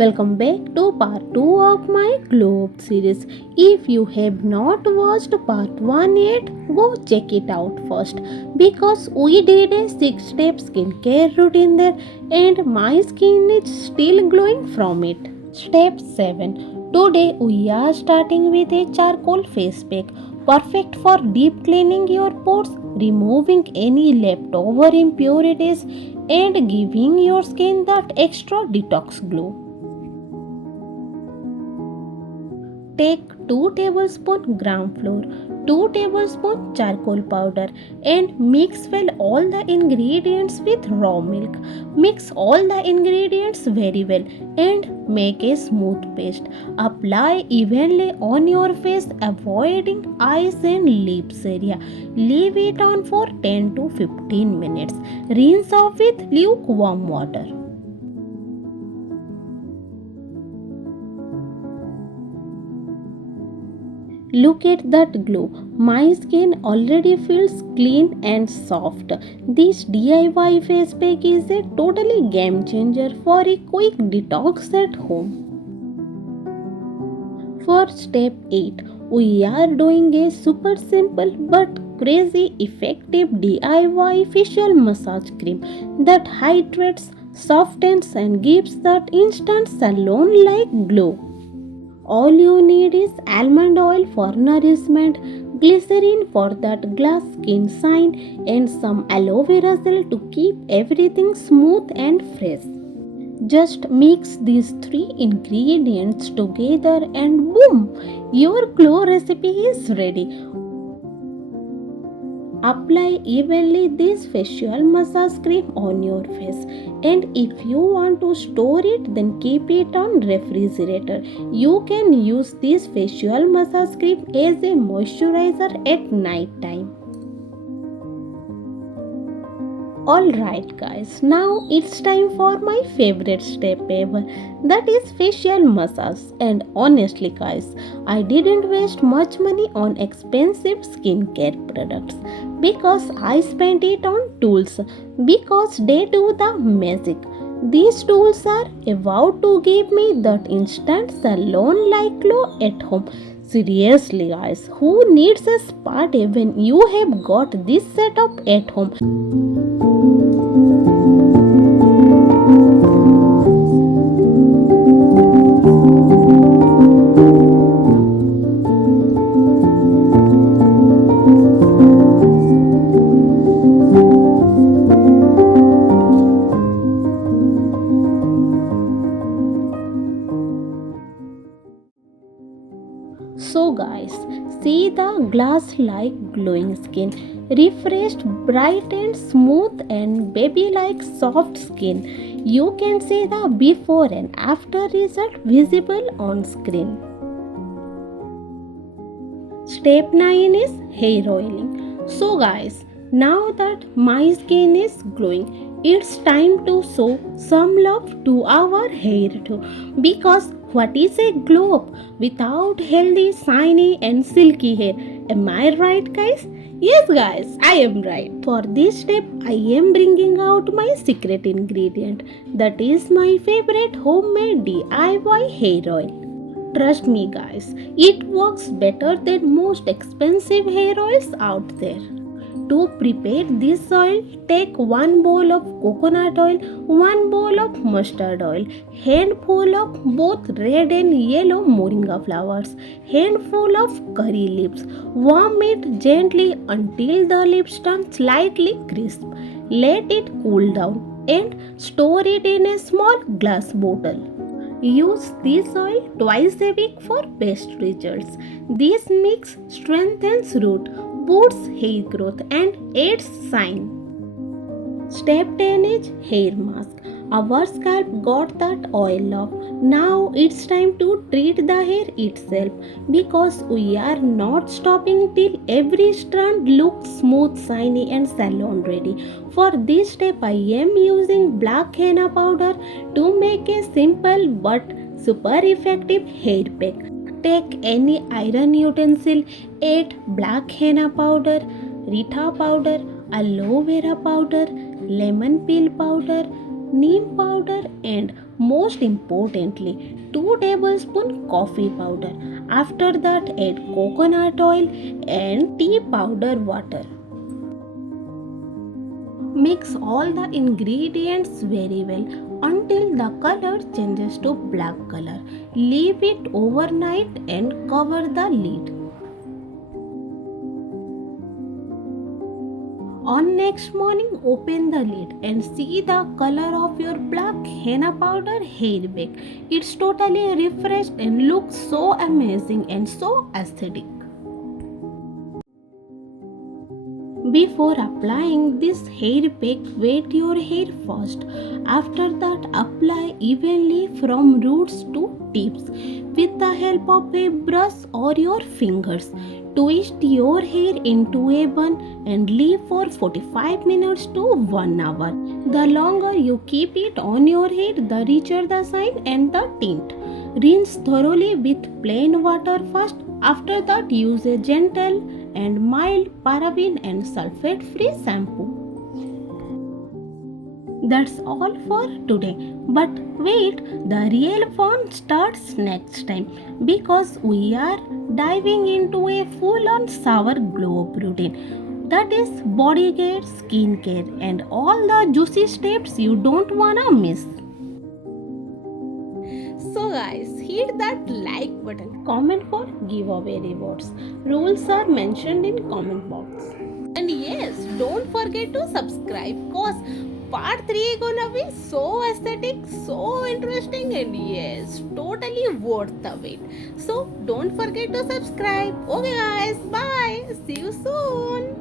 Welcome back to part 2 of my Globe series. If you have not watched part 1 yet, go check it out first because we did a 6-step skincare routine there and my skin is still glowing from it. Step 7. Today we are starting with a charcoal face pack, perfect for deep cleaning your pores, removing any leftover impurities and giving your skin that extra detox glow. Take 2 tablespoons gram flour, 2 tablespoons charcoal powder and mix well all the ingredients with raw milk. Mix all the ingredients very well and make a smooth paste. Apply evenly on your face, avoiding eyes and lips area. Leave it on for 10 to 15 minutes. Rinse off with lukewarm water. Look at that glow. My skin already feels clean and soft. This DIY face pack is a totally game changer for a quick detox at home. For step 8, we are doing a super simple but crazy effective DIY facial massage cream that hydrates, softens and gives that instant salon like glow. All you need is almond oil for nourishment, glycerin for that glass skin shine, and some aloe vera gel to keep everything smooth and fresh. Just mix these 3 ingredients together and boom! Your glow recipe is ready. Apply evenly this facial massage cream on your face, and if you want to store it then keep it on refrigerator. You can use this facial massage cream as a moisturizer at night time. Alright guys, now it's time for my favorite step ever, that is facial massage. And honestly guys, I didn't waste much money on expensive skincare products because I spent it on tools because they do the magic. These tools are about to give me that instant salon like glow at home. Seriously guys, who needs a spa day when you have got this setup at home? So guys, see the glass-like glowing skin, refreshed, bright and smooth and baby-like soft skin. You can see the before and after result visible on screen. Step 9 is hair oiling. So guys, now that my skin is glowing, it's time to show some love to our hair too. Because what is a glow up without healthy, shiny and silky hair? Am I right guys? Yes guys, I am right. For this step, I am bringing out my secret ingredient. That is my favorite homemade DIY hair oil. Trust me guys, it works better than most expensive hair oils out there. To prepare this oil, take 1 bowl of coconut oil, 1 bowl of mustard oil, handful of both red and yellow moringa flowers, handful of curry leaves. Warm it gently until the leaves turn slightly crisp. Let it cool down and store it in a small glass bottle. Use this oil twice a week for best results. This mix strengthens root, boosts hair growth and aids shine. Step 10 is hair mask. Our scalp got that oil off. Now it's time to treat the hair itself because we are not stopping till every strand looks smooth, shiny and salon ready. For this step I am using black henna powder to make a simple but super effective hair pack. Take any iron utensil, add black henna powder, Rita powder, aloe vera powder, lemon peel powder, neem powder and Most importantly, 2 tablespoons coffee powder. After that, add coconut oil and tea powder water. Mix all the ingredients very well until the color changes to black color. Leave it overnight and cover the lid. On next morning, open the lid and see the color of your black henna powder hair bake. It's totally refreshed and looks so amazing and so aesthetic. Before applying this hair pack, wet your hair first. After that, apply evenly from roots to tips with the help of a brush or your fingers. Twist your hair into a bun and leave for 45 minutes to 1 hour. The longer you keep it on your hair, the richer the shine and the tint. Rinse thoroughly with plain water first. After that, use a gentle and mild paraben and sulfate free shampoo. That's all for today. But wait, the real fun starts next time because we are diving into a full on sour glow up routine. That is body care, skin care, and all the juicy steps you don't wanna miss. So guys, hit that like button. Comment for giveaway rewards. Rules are mentioned in comment box. And yes, don't forget to subscribe cause part 3 gonna be so aesthetic, so interesting and yes, totally worth the wait. So don't forget to subscribe. Okay guys, bye. See you soon.